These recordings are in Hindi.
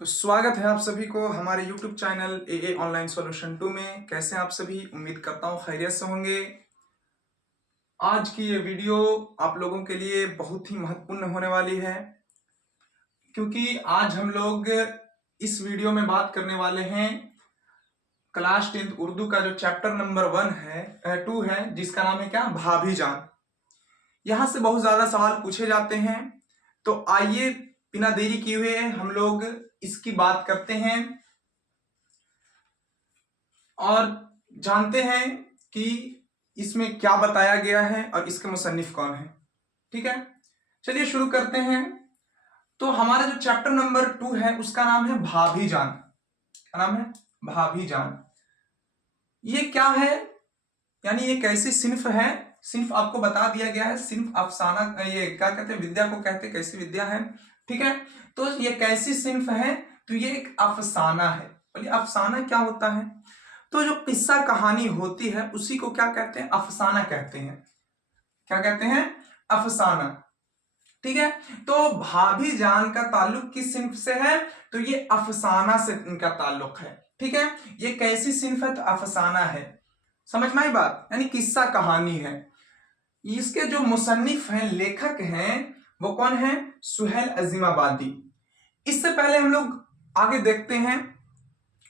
तो स्वागत है आप सभी को हमारे YouTube चैनल ए ऑनलाइन सॉल्यूशन 2 में। कैसे हैं आप सभी? उम्मीद करता हूँ खैरियत से होंगे। आज की ये वीडियो आप लोगों के लिए बहुत ही महत्वपूर्ण होने वाली है, क्योंकि आज हम लोग इस वीडियो में बात करने वाले हैं क्लास 10th उर्दू का जो चैप्टर नंबर 2 है, जिसका नाम है क्या? भाभी जान। यहाँ से बहुत ज्यादा सवाल पूछे जाते हैं, तो आइए बिना देरी किए हुए हम लोग इसकी बात करते हैं और जानते हैं कि इसमें क्या बताया गया है और इसके मुसन्निफ कौन है। ठीक है, चलिए शुरू करते हैं। तो हमारा जो चैप्टर नंबर 2 है उसका नाम है भाभी जान। क्या नाम है? भाभी जान। ये क्या है, यानी ये कैसी सिन्फ है? सिन्फ आपको बता दिया गया है। सिन्फ अफसाना, ये क्या कहते हैं, विद्या को कहते हैं, कैसी विद्या है। ठीक है, तो ये कैसी सिन्फ है? तो ये एक अफसाना है। बोलिए अफसाना क्या होता है? तो जो किस्सा कहानी होती है उसी को क्या कहते हैं? अफसाना कहते हैं। क्या कहते हैं? अफसाना। ठीक है, तो भाभी जान का ताल्लुक किस सिन्फ से है? तो ये अफसाना से इनका ताल्लुक है। ठीक है, ये कैसी सिन्फ है? तो अफसाना है। समझ में आई बात? यानी किस्सा कहानी है। इसके जो मुसन्निफ हैं, लेखक हैं, वो कौन है? सुहेल अजीमाबादी। इससे पहले हम लोग आगे देखते हैं,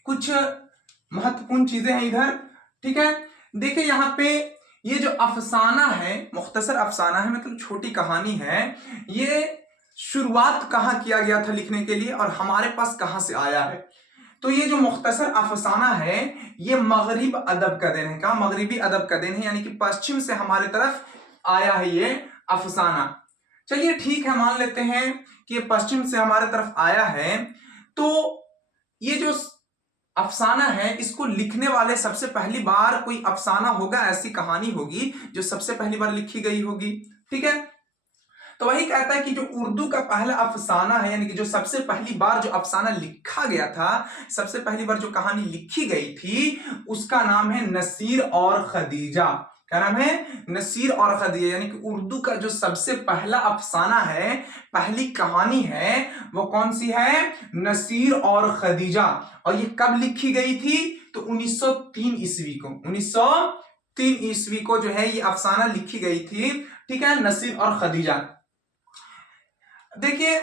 कुछ महत्वपूर्ण चीजें हैं इधर। ठीक है, देखिए यहाँ पे ये जो अफसाना है, मुख्तसर अफसाना है, मतलब छोटी कहानी है। ये शुरुआत कहाँ किया गया था लिखने के लिए और हमारे पास कहां से आया है? तो ये जो मुख्तसर अफसाना है ये मगरिब अदब का देन है। क्या? मगरिबी अदब का देन है, यानी कि पश्चिम से हमारे तरफ आया है ये अफसाना। चलिए ठीक है, मान लेते हैं कि ये पश्चिम से हमारे तरफ आया है। तो ये जो अफसाना है, इसको लिखने वाले सबसे पहली बार कोई अफसाना होगा, ऐसी कहानी होगी जो सबसे पहली बार लिखी गई होगी। ठीक है, तो वही कहता है कि जो उर्दू का पहला अफसाना है, यानी कि जो सबसे पहली बार जो अफसाना लिखा गया था, सबसे पहली बार जो कहानी लिखी गई थी, उसका नाम है नसीर और खदीजा। क्या नाम है? नसीर और खदीजा। यानी कि उर्दू का जो सबसे पहला अफसाना है, पहली कहानी है, वो कौन सी है? नसीर और खदीजा। और ये कब लिखी गई थी? तो 1903 ईस्वी को। 1903 ईस्वी को जो है ये अफसाना लिखी गई थी। ठीक है, नसीर और खदीजा। देखिए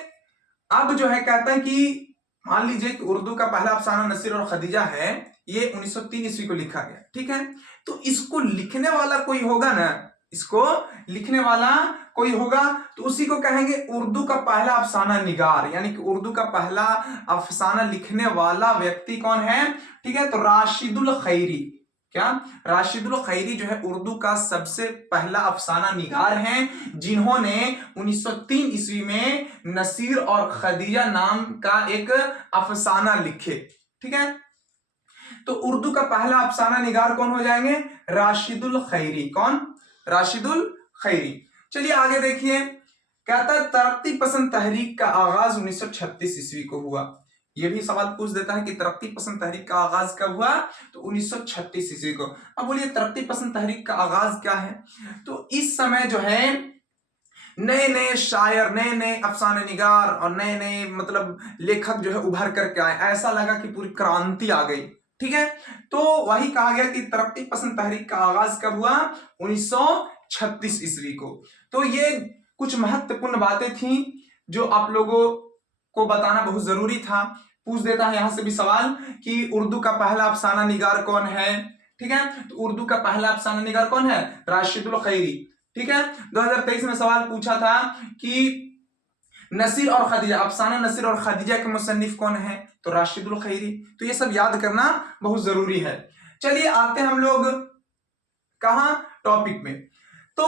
अब जो है कहता है कि मान लीजिए कि उर्दू का पहला अफसाना नसीर और खदीजा है, ये 1903 ईस्वी को लिखा गया। ठीक है, तो इसको लिखने वाला कोई होगा ना, इसको लिखने वाला कोई होगा, तो उसी को कहेंगे उर्दू का पहला अफसाना निगार। यानी कि उर्दू का पहला अफसाना लिखने वाला व्यक्ति कौन है? ठीक है, तो राशिदुल खैरी। क्या? राशिदुल खैरी जो है उर्दू का सबसे पहला अफसाना निगार हैं, जिन्होंने 1903 ईस्वी में नसीर और खदीजा नाम का एक अफसाना लिखे। ठीक है, तो उर्दू का पहला अफसाना निगार कौन हो जाएंगे? राशिदुल खैरी। कौन? राशिदुल खैरी। चलिए आगे देखिए, कहता है तरक्की पसंद तहरीक का आगाज 1936 ईस्वी को हुआ। यह भी सवाल पूछ देता है कि तरक्की पसंद तहरीक का आगाज कब हुआ? तो 1936 ईस्वी को। अब बोलिए तरक्की पसंद तहरीक का आगाज क्या है? तो इस समय जो है नए नए शायर, नए नए अफसाने निगार और नए नए मतलब लेखक जो है उभर करके आए। ऐसा लगा कि पूरी क्रांति आ गई। ठीक है, तो वही कहा गया कि तरक्की पसंद तहरीक का आगाज कब हुआ? 1936 ईस्वी को। तो ये कुछ महत्वपूर्ण बातें थी जो आप लोगों को बताना बहुत जरूरी था। पूछ देता है यहां से भी सवाल कि उर्दू का पहला अफसाना निगार कौन है? ठीक है, तो उर्दू का पहला अफसाना निगार कौन है? राशिदुल खैरी। ठीक है, 2023 में सवाल पूछा था कि नसीर और खदीजा, अफसाना नसीर और खदीजा के मुसन्निफ कौन है? तो राशिदुल खैरी। तो ये सब याद करना बहुत जरूरी है। चलिए आते हैं हम लोग कहां? टॉपिक में। तो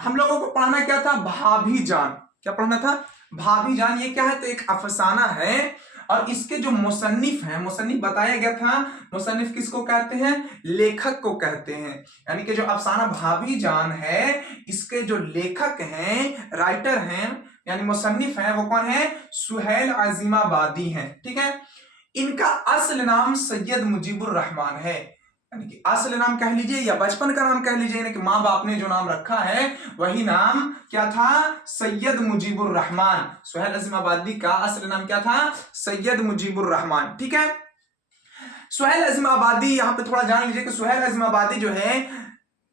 हम लोगों को पढ़ना क्या था? भाभी जान। क्या पढ़ना था? भाभी जान। ये क्या है? तो एक अफसाना है और इसके जो मुसन्निफ हैं, मुसन्निफ बताया गया था, मुसन्निफ किसको कहते हैं? लेखक को कहते हैं। यानी कि जो अफसाना भाभी जान है, इसके जो लेखक हैं, राइटर हैं, यानी मुसन्निफ हैं, वो कौन है? सुहेल अजीमाबादी हैं। ठीक है, इनका असल नाम सैयद मुजीबुर रहमान है। यानी कि असल नाम कह लीजिए या बचपन का नाम कह लीजिए, यानी कि माँ बाप ने जो नाम रखा है वही नाम क्या था, सैयद मुजीबुर रहमान। सुहेल अजीम आबादी का असल नाम क्या था, सैयद मुजीबुर रहमान। ठीक है, सुहेल अजीम आबादी, यहां पे थोड़ा जान लीजिए कि सुहेल अजीम आबादी जो है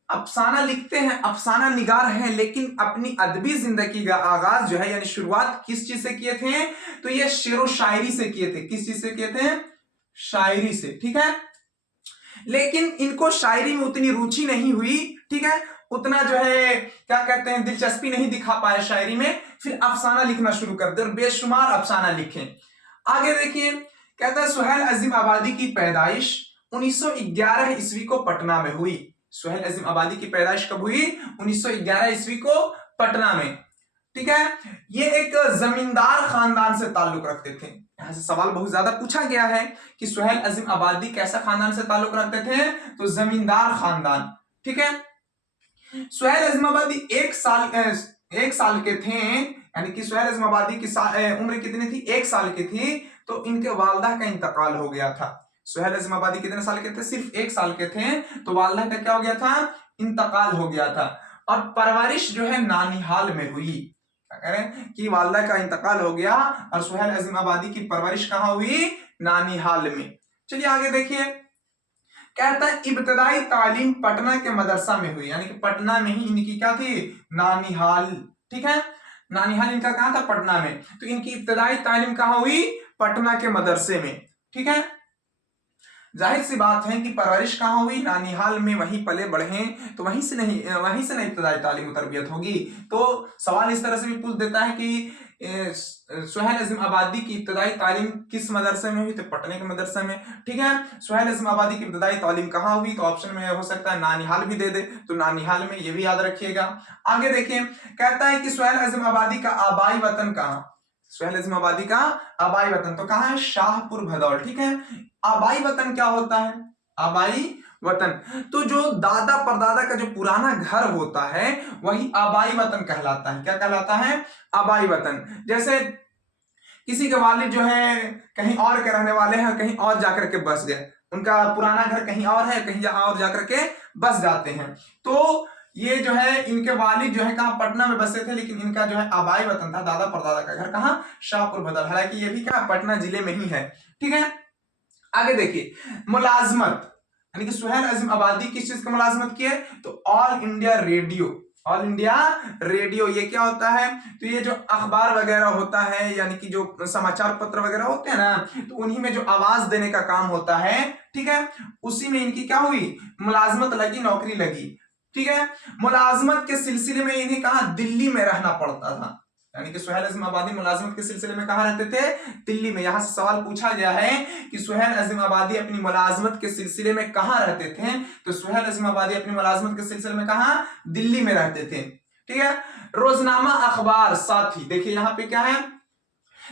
अफसाना लिखते हैं, अफसाना निगार हैं, लेकिन अपनी अदबी जिंदगी का आगाज जो है यानी शुरुआत किस चीज से किए थे, तो ये शेरो शायरी से किए थे। किस चीज से किए थे, शायरी से। ठीक है, लेकिन इनको शायरी में उतनी रुचि नहीं हुई, ठीक है, उतना जो है क्या कहते हैं दिलचस्पी नहीं दिखा पाए शायरी में, फिर अफसाना लिखना शुरू कर दे और बेशुमार अफसाना लिखे। आगे देखिए, कहता है सुहेल अजीम आबादी की पैदाइश 1911 ईस्वी को पटना में हुई। सुहेल अजीम आबादी की पैदाइश कब हुई, 1911 ईस्वी को पटना में। ठीक है, ये एक जमींदार खानदान से ताल्लुक रखते थे। यहां से सवाल बहुत ज्यादा पूछा गया है कि सुहेल अजीम आबादी कैसा खानदान से ताल्लुक रखते थे, तो जमींदार खानदान। ठीक है, सुहेल अजीम आबादी एक साल के थे, यानी कि सुहेल अजीम आबादी की उम्र कितनी थी, 1 साल की थी, तो इनके वालदा का इंतकाल हो गया था। सुहेल अजीम आबादी कितने साल के थे, सिर्फ 1 साल के थे, तो वालदा का क्या हो गया था, इंतकाल हो गया था। और परवरिश जो है नानिहाल में हुई। क्या करें कि वालदा का इंतकाल हो गया और सुहेल अजीम आबादी की परवरिश कहां हुई, नानिहाल में। चलिए आगे देखिए, कहता है इब्तदाई तालीम पटना के मदरसा में हुई, यानी कि पटना में ही इनकी क्या थी, नानिहाल। ठीक है, नानिहाल इनका कहां था, पटना में, तो इनकी इब्तदाई तालीम कहां हुई, पटना के मदरसे में। ठीक है, जाहिर सी बात है कि परवरिश कहां हुई, नानिहाल में, वहीं पले बढ़े हैं, तो वहीं से नहीं इब्तदाई तालीम और तरबियत होगी। तो सवाल इस तरह से भी पूछ देता है कि सुहेल अजीम आबादी की इब्तदाई तालीम किस मदरसे में हुई, तो पटने के मदरसे में। ठीक है, सुहेल अजीम आबादी की इब्तदाई तालीम कहां हुई, तो ऑप्शन में हो सकता है नानिहाल भी दे दे, तो नानिहाल में, ये भी याद रखिएगा। आगे देखिए, कहता है कि सुहेल अजीम आबादी का आबाई वतन कहां, सुहेल अजीम आबादी का आबाई वतन तो कहां है, शाहपुर भदौल। ठीक है, आबाई वतन क्या होता है, आबाई वतन, तो जो दादा परदादा का जो पुराना घर होता है वही आबाई वतन कहलाता है। क्या कहलाता है, आबाई वतन। जैसे किसी के वालिद जो है कहीं और के रहने वाले हैं, कहीं और जाकर के बस गए, उनका पुराना घर कहीं और है, कहीं और जाकर के बस जाते हैं, तो ये जो है इनके वालिद जो है कहां, पटना में बसे थे, लेकिन इनका जो है आबाई वतन था, दादा परदादा का घर कहां, शाहपुर भदौल, हालांकि ये भी क्या पटना जिले में ही है। ठीक है, आगे देखिए, मुलाजमत, यानी कि सुहेल अजीम आबादी किस चीज की मुलाजमत की है, तो all India radio. All India radio ये क्या होता है, तो ये जो अखबार वगैरह होता है, यानी कि जो समाचार पत्र वगैरह होते हैं ना, तो उन्हीं में जो आवाज देने का काम होता है, ठीक है, उसी में इनकी क्या हुई, मुलाजमत लगी, नौकरी लगी। ठीक है, मुलाजमत के सिलसिले में इन्हें कहा, दिल्ली में रहना पड़ता था, यानी कि सुहेल अजीम आबादी मुलाजमत के सिलसिले में कहां रहते थे, दिल्ली में। यहां से सवाल पूछा गया है कि सुहेल अजीम आबादी अपनी मुलाजमत के सिलसिले में कहां रहते थे, तो सुहेल अजीम आबादी अपनी मुलाजमत के सिलसिले में कहां, दिल्ली में रहते थे। ठीक है, रोजनामा अखबार साथी, देखिए यहां पे क्या है,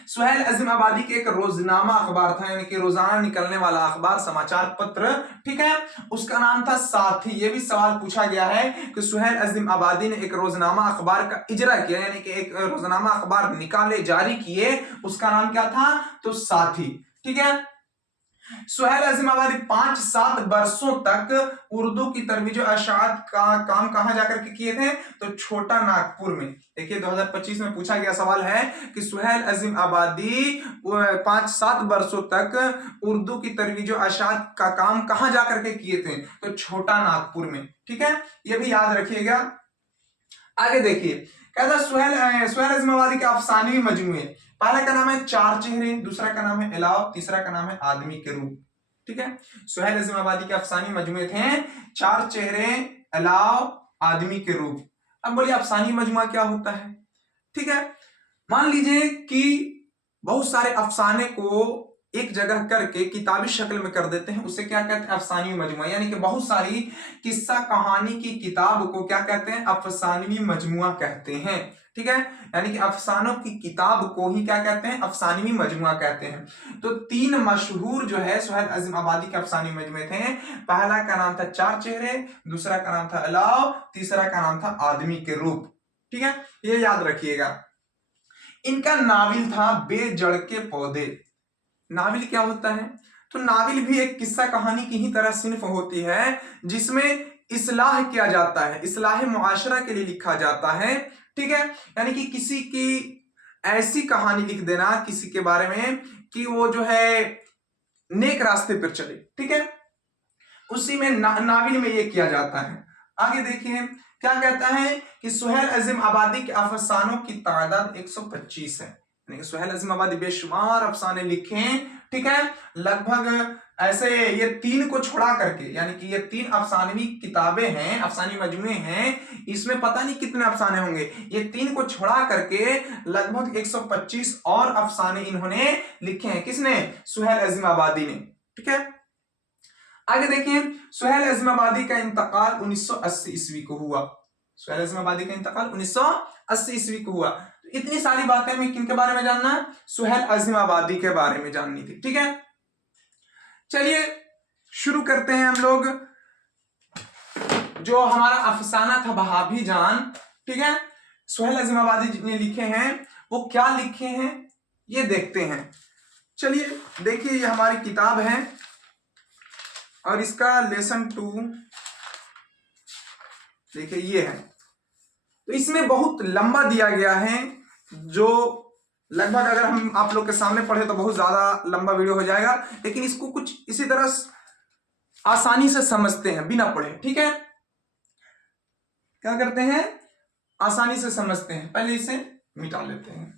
सुहेल अजीम आबादी के एक रोजनामा अखबार था, यानी कि रोजाना निकलने वाला अखबार, समाचार पत्र। ठीक है, उसका नाम था साथी। ये भी सवाल पूछा गया है कि सुहेल अजीम आबादी ने एक रोजनामा अखबार का इजरा किया, यानी कि एक रोजनामा अखबार निकाले, जारी किए, उसका नाम क्या था, तो साथी। ठीक है, सुहेल अजीम आबादी 5-7 वर्षों तक उर्दू की तरवीज अशात का काम कहां जाकर के किए थे, तो छोटा नागपुर में। देखिए 2025 में पूछा गया सवाल है कि सुहेल अजीम आबादी 5-7 वर्षों तक उर्दू की तरवीज अशात का काम कहां जाकर के किए थे, तो छोटा नागपुर में। ठीक है, यह भी याद रखिएगा। आगे देखिए, कहता सुहेल अजीम आबादी के अफसानी मजमूए, पहला का नाम है चार चेहरे, दूसरा का नाम है इलाव, तीसरा का नाम है आदमी के रूप। ठीक है, सुहेल अजीम आबादी के अफसानी मजमूए थे चार चेहरे, इलाव, आदमी के रूप। अब बोलिए अफसानी मजमुआ क्या होता है। ठीक है, मान लीजिए कि बहुत सारे अफसाने को एक जगह करके किताबी शक्ल में कर देते हैं, उसे क्या कहते हैं, अफसानी मजमुआ, यानी कि बहुत सारी किस्सा कहानी की किताब को क्या कहते हैं, अफसानवी मजमुआ कहते हैं। ठीक है, यानी कि अफसानों की किताब को ही क्या कहते हैं, अफसानवी मजमुआ कहते हैं। तो 3 मशहूर जो है सुहेल अजीम आबादी के अफसानी मजमुए थे, पहला का नाम था चार चेहरे, दूसरा का नाम था इलाव, तीसरा का नाम था आदमी के रूप। ठीक है, ये याद रखिएगा। इनका नाविल था बेजड़ के पौधे। नाविल क्या होता है, तो नाविल भी एक किस्सा कहानी की ही तरह सिर्फ होती है, जिसमें इस्लाह किया जाता है, इस्लाह मुआशरा के लिए लिखा जाता है। ठीक है, यानी कि किसी की ऐसी कहानी लिख देना किसी के बारे में कि वो जो है नेक रास्ते पर चले। ठीक है, उसी में नाविल में ये किया जाता है। आगे देखिए क्या कहता है कि सुहेल अजीम आबादी के अफसानों की तादाद 125 है, यानी कि सुहेल अजीम आबादी बेशुमार अफसाने लिखे हैं। ठीक है, लगभग ऐसे ये 3 को छोड़ा करके, यानी कि ये 3 अफसानवी किताबें हैं, अफसानी मजमुए हैं, इसमें पता नहीं कितने अफसाने होंगे। ये 3 को छोड़ा करके लगभग 125 और अफसाने इन्होंने लिखे हैं। किसने? सुहेल अजीम आबादी ने। ठीक है, आगे देखिए सुहेल अजीम आबादी का इंतकाल 1980 ईस्वी को हुआ। सुहेल अजीम आबादी का इंतकाल 1980 ईस्वी को हुआ। तो इतनी सारी बातें हमें किनके बारे में जानना है? सुहेल अजीम आबादी के बारे में जाननी थी। ठीक है, चलिए शुरू करते हैं हम लोग। जो हमारा अफसाना था बहाबी जान, ठीक है, सुहेल अजीम आबादी ने लिखे हैं, वो क्या लिखे हैं ये देखते हैं। चलिए देखिए, ये हमारी किताब है और इसका लेसन 2 देखिए ये है। तो इसमें बहुत लंबा दिया गया है, जो लगभग अगर हम आप लोग के सामने पढ़े तो बहुत ज्यादा लंबा वीडियो हो जाएगा, लेकिन इसको कुछ इसी तरह आसानी से समझते हैं बिना पढ़े। ठीक है, क्या करते हैं? आसानी से समझते हैं। पहले इसे मिटा लेते हैं।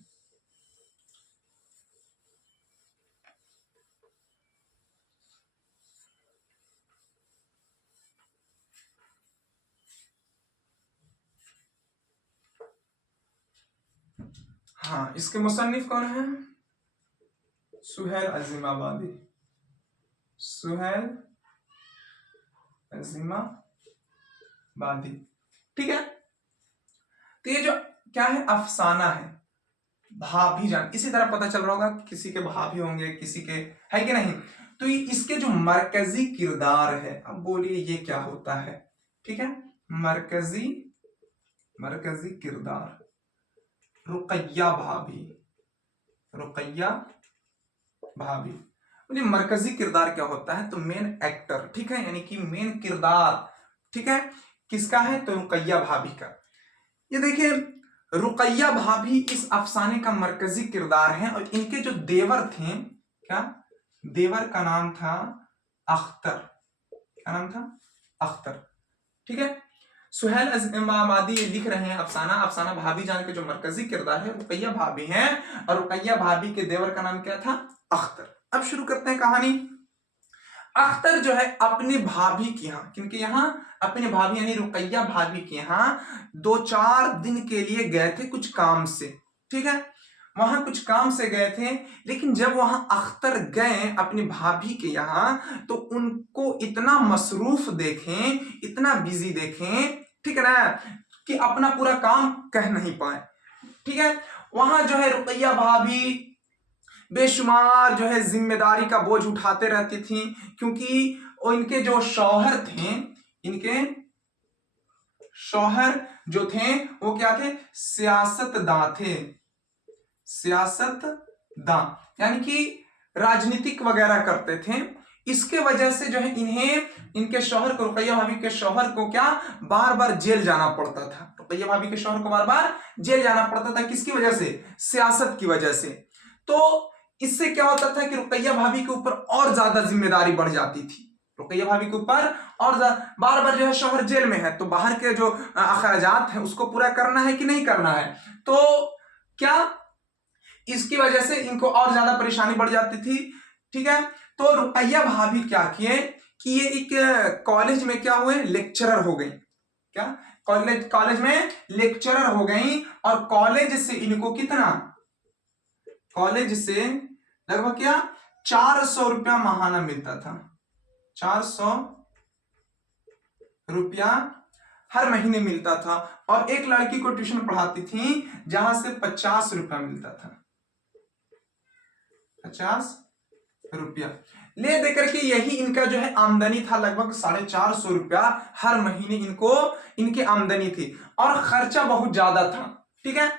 हाँ, इसके मुसन्निफ कौन है? सुहेल अजीम आबादी। सुहेल अजीम आबादी। ठीक है, तो ये जो क्या है? अफसाना है, भाभी जान। इसी तरह पता चल रहा होगा किसी के भाभी होंगे, किसी के, है कि नहीं? तो ये इसके जो मरकजी किरदार है, अब बोलिए ये क्या होता है? ठीक है, मरकजी किरदार रुकैया भाभी। रुकैया भाभी, मुझे मरकजी किरदार क्या होता है? तो मेन एक्टर। ठीक है, यानी कि मेन किरदार। ठीक है, किसका है? तो रुकैया भाभी का। ये देखिए, रुकैया भाभी इस अफसाने का मरकजी किरदार है। और इनके जो देवर थे, क्या देवर का नाम था? अख्तर। क्या नाम था? अख्तर। ठीक है, सुहेल अजीम आबादी लिख रहे हैं अफसाना। अफसाना भाभी जान के जो मरकजी किरदार है रुकैया भाभी हैं, और रुकैया भाभी के देवर का नाम क्या था? अख्तर। अब शुरू करते हैं कहानी। अख्तर जो है अपनी भाभी के यहाँ, क्योंकि यहाँ अपनी भाभी यानी रुकैया भाभी के यहाँ 2-4 दिन के लिए गए थे कुछ काम से। ठीक है, वहां कुछ काम से गए थे, लेकिन जब वहां अख्तर गए अपनी भाभी के यहाँ, तो उनको इतना मसरूफ देखें, इतना बिजी देखें, ठीक है ना, कि अपना पूरा काम कह नहीं पाए। ठीक है, वहां जो है रुकैया भाभी बेशुमार जो है जिम्मेदारी का बोझ उठाते रहती थी, क्योंकि इनके जो शौहर थे, इनके शौहर जो थे वो क्या थे? सियासतदां थे। सियासतदां यानी कि राजनीतिक वगैरह करते थे। इसके वजह से जो है इन्हें, इनके शौहर को, रुकैया भाभी के शौहर को क्या बार बार जेल जाना पड़ता था। रुकैया भाभी के शौहर को बार बार जेल जाना पड़ता था। किसकी वजह से? सियासत की वजह से। तो इससे क्या होता था कि रुकैया भाभी के ऊपर और ज्यादा जिम्मेदारी बढ़ जाती थी। रुकैया भाभी के ऊपर और बार बार जो है शौहर जेल में है, तो बाहर के जो अखराजात हैं उसको पूरा करना है कि नहीं करना है। तो क्या इसकी वजह से इनको और ज्यादा परेशानी बढ़ जाती थी। ठीक है, तो रुकैया भाभी क्या किए कि ये एक कॉलेज में क्या हुए? लेक्चरर हो गई। क्या कॉलेज में लेक्चरर हो गई, और कॉलेज से इनको कितना? कॉलेज से लगभग क्या 400 रुपया महाना मिलता था। 400 रुपया हर महीने मिलता था। और एक लड़की को ट्यूशन पढ़ाती थी, जहां से 50 रुपया मिलता था। 50 रुपया ले देकर के यही इनका जो है आमदनी था। लगभग 450 रुपया हर महीने इनको, इनकी आमदनी थी। और खर्चा बहुत ज्यादा था। ठीक है,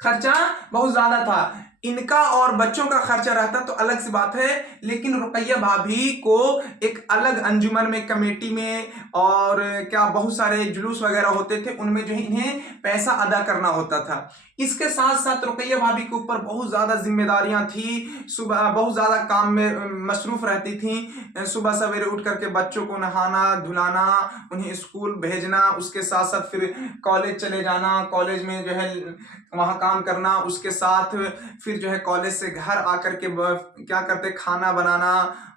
खर्चा बहुत ज्यादा था। इनका और बच्चों का खर्चा रहता तो अलग सी बात है, लेकिन रुकैया भाभी को एक अलग अंजुमन में, कमेटी में और क्या बहुत सारे जुलूस वगैरह होते थे, उनमें जो है इन्हें पैसा अदा करना होता था। इसके साथ साथ रुकैया भाभी के ऊपर बहुत ज्यादा जिम्मेदारियां थी, सुबह बहुत ज्यादा काम में मसरूफ रहती थी। सुबह सवेरे उठ करके बच्चों को नहाना धुलाना, उन्हें स्कूल भेजना, उसके साथ साथ फिर कॉलेज चले जाना, कॉलेज में जो है वहां काम करना, उसके साथ फिर जो है कॉलेज से घर आकर के क्या करते, खाना बनाना,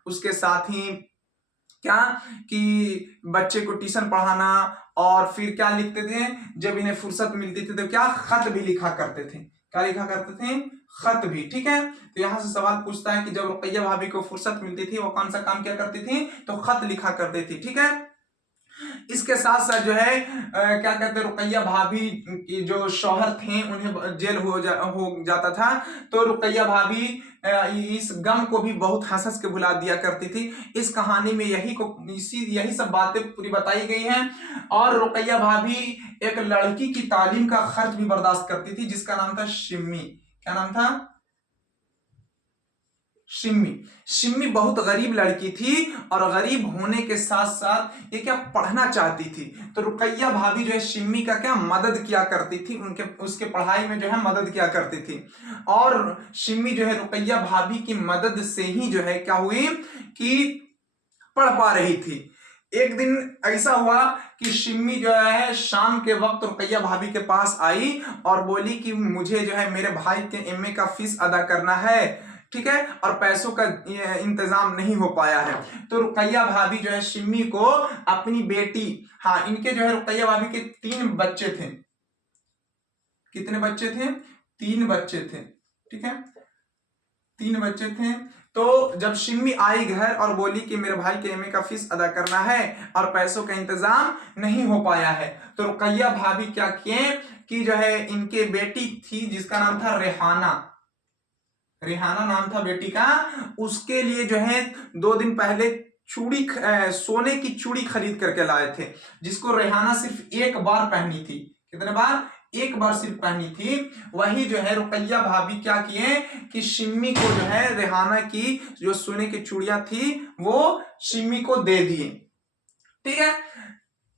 उसके साथ ही क्या कि बच्चे को ट्यूशन पढ़ाना, और फिर क्या लिखते थे जब इन्हें फुर्सत मिलती थी तो क्या खत भी लिखा करते थे। क्या लिखा करते थे? खत भी। ठीक है, तो यहां से सवाल पूछता है कि जब रुकैया भाभी को फुर्सत मिलती थी वो कौन सा काम क्या करती थी? तो खत लिखा करती थी। ठीक है, इसके साथ साथ जो है क्या कहते हैं, रुकैया भाभी की जो शौहर थे उन्हें जेल हो जाता था, तो रुकैया भाभी इस गम को भी बहुत हंस हंस के भुला दिया करती थी। इस कहानी में यही सब बातें पूरी बताई गई हैं। और रुकैया भाभी एक लड़की की तालीम का खर्च भी बर्दाश्त करती थी, जिसका नाम था शिम्मी। क्या नाम था? शिम्मी। शिम्मी बहुत गरीब लड़की थी, और गरीब होने के साथ साथ ये क्या पढ़ना चाहती थी, तो रुकैया भाभी जो है शिम्मी का क्या मदद किया करती थी, उसके पढ़ाई में जो है मदद किया करती थी। और शिम्मी जो है रुकैया भाभी की मदद से ही जो है क्या हुई कि पढ़ पा रही थी। एक दिन ऐसा हुआ कि शिम्मी जो है शाम के वक्त रुकैया भाभी के पास आई और बोली कि मुझे जो है मेरे भाई के एमए का फीस अदा करना है, ठीक है, और पैसों का इंतजाम नहीं हो पाया है। तो रुकैया भाभी जो है शिम्मी को अपनी बेटी, हाँ इनके जो है रुकैया भाभी के 3 बच्चे थे। कितने बच्चे थे? 3 बच्चे थे। ठीक है, 3 बच्चे थे। तो जब शिम्मी आई घर और बोली कि मेरे भाई के एमए का फीस अदा करना है और पैसों का इंतजाम नहीं हो पाया है, तो रुकैया भाभी क्या किए कि जो है इनके बेटी थी जिसका नाम था रेहाना, रेहाना नाम था बेटी का, उसके लिए जो है 2 दिन पहले सोने की चूड़ी खरीद करके लाए थे, जिसको रेहाना सिर्फ एक बार पहनी थी। कितने बार? एक बार सिर्फ पहनी थी। वही जो है रुकैया भाभी क्या किए कि शिम्मी को जो है रेहाना की जो सोने की चूड़ियां थी वो शिम्मी को दे दिए। ठीक है,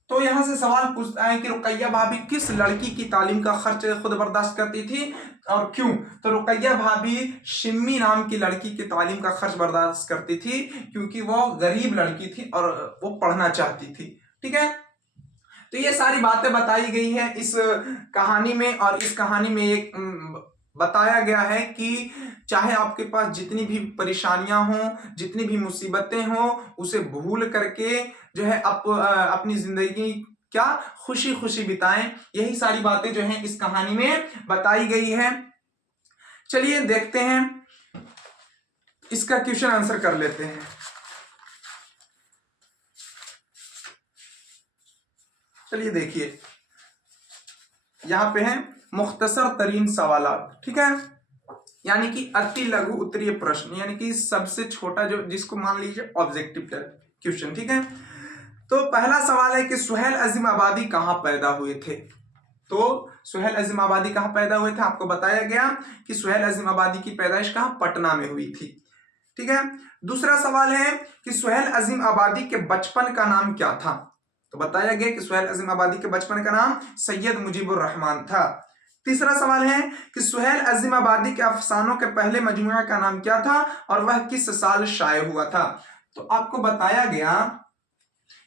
तो यहां से सवाल पूछता है कि रुकैया भाभी किस लड़की की तालीम का खर्च खुद बर्दाश्त करती थी और क्यों? तो रुकैया भाभी शिम्मी नाम की लड़की की तालीम का खर्च बर्दाश्त करती थी क्योंकि वो गरीब लड़की थी और वो पढ़ना चाहती थी। ठीक है, तो ये सारी बातें बताई गई है इस कहानी में, और इस कहानी में एक बताया गया है कि चाहे आपके पास जितनी भी परेशानियां हों, जितनी भी मुसीबतें हों, उसे भूल करके जो है अपनी जिंदगी क्या खुशी खुशी बिताएं। यही सारी बातें जो हैं इस कहानी में बताई गई है। चलिए देखते हैं, इसका क्वेश्चन आंसर कर लेते हैं। चलिए देखिए, यहां पे है मुख्तसर तरीन सवालात। ठीक है, यानी कि अति लघु उत्तरीय प्रश्न, यानी कि सबसे छोटा जो जिसको मान लीजिए ऑब्जेक्टिव क्वेश्चन। ठीक है, तो पहला सवाल है कि सुहेल अजीम आबादी कहां पैदा हुए थे? तो सुहेल अजीम आबादी कहां पैदा हुए थे? आपको बताया गया कि सुहेल अजीम आबादी की पैदाइश कहां? पटना में हुई थी। ठीक है, दूसरा सवाल है कि सुहेल अजीम आबादी के बचपन का नाम क्या था? तो बताया गया कि सुहेल अजीम आबादी के बचपन का नाम सैयद मुजीबुर रहमान था। तीसरा सवाल है कि सुहेल अजीम आबादी के अफसानों के पहले मजमुआ का नाम क्या था और वह किस साल शाये हुआ था? तो आपको बताया गया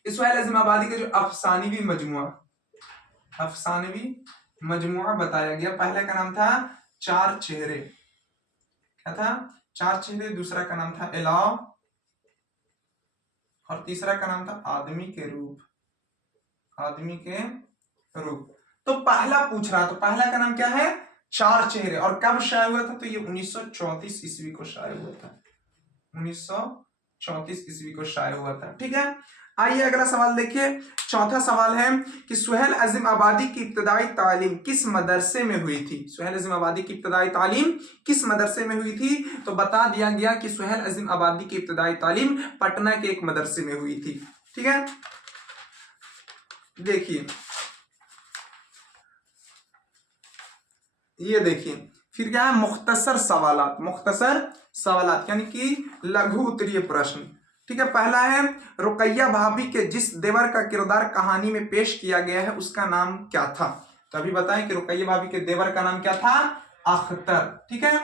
कि सुहेल अजीम आबादी के जो अफसानवी मजमुआ बताया गया, पहले का नाम था 4 चेहरे। क्या था? 4 चेहरे। दूसरा का नाम था इलाव, और तीसरा का नाम था आदमी के रूप। तो पहला पूछ रहा, तो पहला का नाम क्या है? 4 चेहरे। और कब शाये हुआ था? तो ये 1934 ईस्वी को शाये हुआ था। 1934 ईस्वी को शाये हुआ था। ठीक है, आइए अगला सवाल देखिए। चौथा सवाल है कि सुहेल अजीम आबादी की इब्तदाई तालीम किस मदरसे में हुई थी? सुहेल अजीम आबादी की इब्तदाई तालीम किस मदरसे में हुई थी? तो बता दिया गया कि सुहेल अजीम आबादी की इब्तदाई तालीम पटना के एक मदरसे में हुई थी। ठीक है, देखिए ये देखिए फिर क्या है, मुख्तसर सवालात, मुख्तसर सवालात यानी कि लघु उत्तरीय प्रश्न। ठीक है, पहला है रुकैया भाभी के जिस देवर का किरदार कहानी में पेश किया गया है उसका नाम क्या था। तो अभी बताएं कि रुकैया भाभी के देवर का नाम क्या था, अख्तर। ठीक है,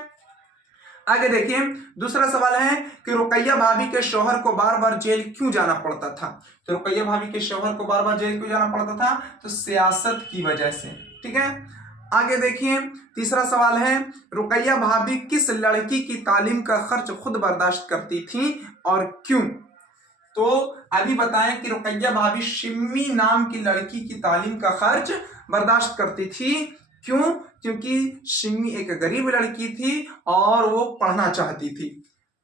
आगे देखिए दूसरा सवाल है कि रुकैया भाभी के शौहर को बार बार जेल क्यों जाना पड़ता था। तो रुकैया भाभी के शौहर को बार बार जेल क्यों जाना पड़ता था, तो सियासत की वजह से। ठीक है, आगे देखिए तीसरा सवाल है रुकैया भाभी किस लड़की की तालीम का खर्च खुद बर्दाश्त करती थी और क्यों। तो अभी बताएं कि रुकैया भाभी शिम्मी नाम की लड़की की तालीम का खर्च बर्दाश्त करती थी, क्यों, क्योंकि शिम्मी एक गरीब लड़की थी और वो पढ़ना चाहती थी।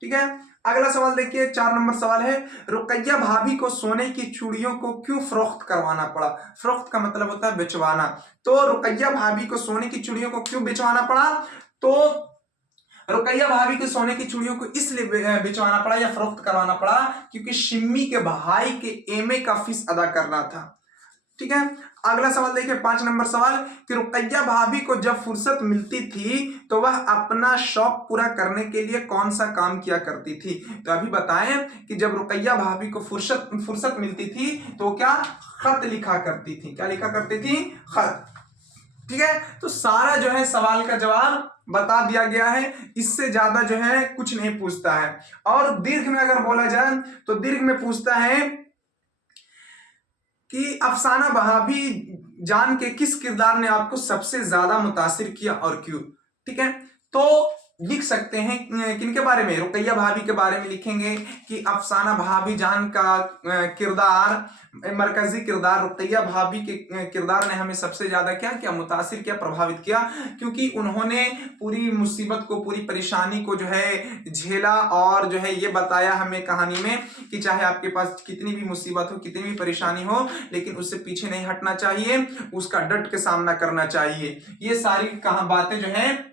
ठीक है, अगला सवाल देखिए 4 नंबर सवाल है रुकैया भाभी को सोने की चूड़ियों को क्यों फरोख्त करवाना पड़ा। फरोख्त का मतलब होता है बेचवाना। तो रुकैया भाभी को सोने की चूड़ियों को क्यों बेचवाना पड़ा, तो रुकैया भाभी के सोने की चूड़ियों को इसलिए बेचवाना पड़ा या फरोख्त करवाना पड़ा क्योंकि शिम्मी के भाई के एमए का फीस अदा करना था। ठीक है, अगला सवाल देखिए 5 नंबर सवाल कि रुकैया भाभी को जब फुर्सत मिलती थी तो वह अपना शौक पूरा करने के लिए कौन सा काम किया करती थी। तो अभी बताएं कि जब रुकैया भाभी को फुर्सत मिलती थी तो क्या, खत लिखा करती थी। क्या लिखा करती थी, खत। ठीक है, तो सारा जो है सवाल का जवाब बता दिया गया है, इससे ज्यादा जो है कुछ नहीं पूछता है। और दीर्घ में अगर बोला जाए तो दीर्घ में पूछता है कि अफसाना भाभी जान के किस किरदार ने आपको सबसे ज्यादा मुतासिर किया और क्यों। ठीक है, तो लिख सकते हैं किनके बारे में, रुकैया भाभी के बारे में लिखेंगे कि अफसाना भाभी जान का किरदार, मरकजी किरदार रुकैया भाभी के किरदार ने हमें सबसे ज्यादा क्या किया, मुतासिर किया, प्रभावित किया, क्योंकि उन्होंने पूरी मुसीबत को, पूरी परेशानी को जो है झेला और जो है ये बताया हमें कहानी में कि चाहे आपके पास कितनी भी मुसीबत हो, कितनी भी परेशानी हो, लेकिन उससे पीछे नहीं हटना चाहिए, उसका डट के सामना करना चाहिए। ये सारी बातें जो है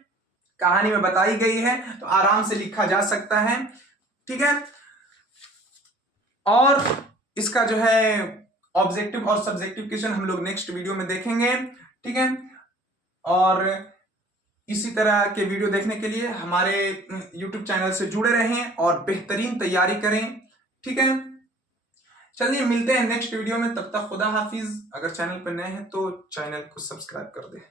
कहानी में बताई गई है, तो आराम से लिखा जा सकता है। ठीक है, और इसका जो है ऑब्जेक्टिव और सब्जेक्टिव क्वेश्चन हम लोग नेक्स्ट वीडियो में देखेंगे। ठीक है, और इसी तरह के वीडियो देखने के लिए हमारे YouTube चैनल से जुड़े रहें और बेहतरीन तैयारी करें। ठीक है, चलिए मिलते हैं नेक्स्ट वीडियो में, तब तक खुदा हाफिज। अगर चैनल पर नए हैं तो चैनल को सब्सक्राइब कर दें।